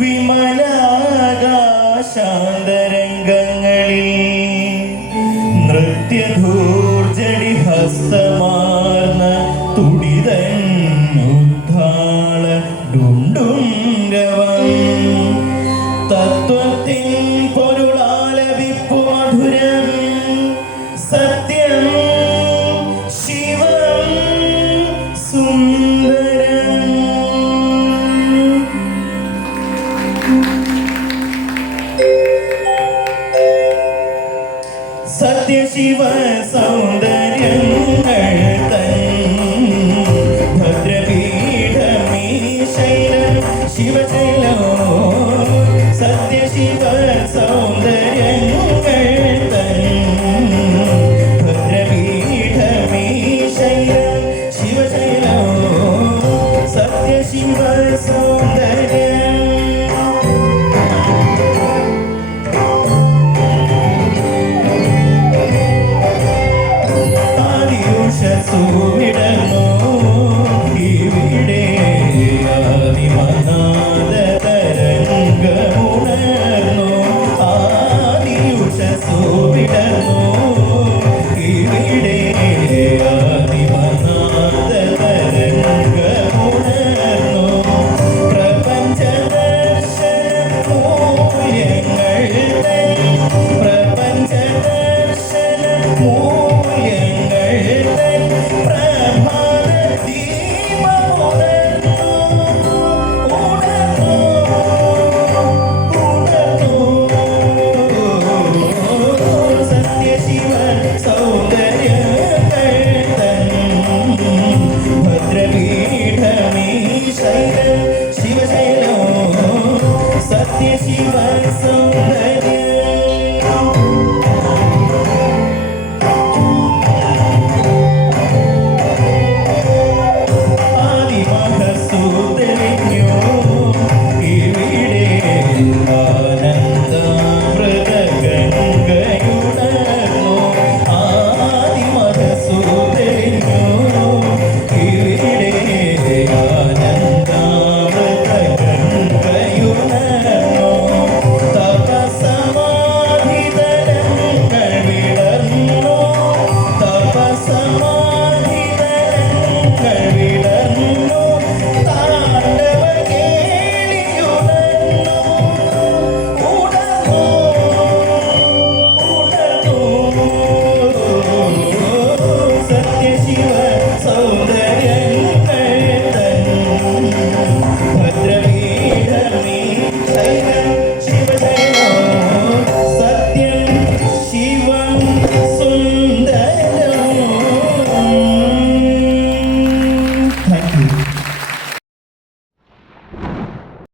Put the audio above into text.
വിമലാകാശാന്തരംഗങ്ങളിൽ നൃത്യധൂർജടി ഹസ്തമാർന്ന തുടിതൻ ഉദ്ധാള ഡുണ്ടും Sathyasiva സൗന്ദര്യങ്ങൾ see you.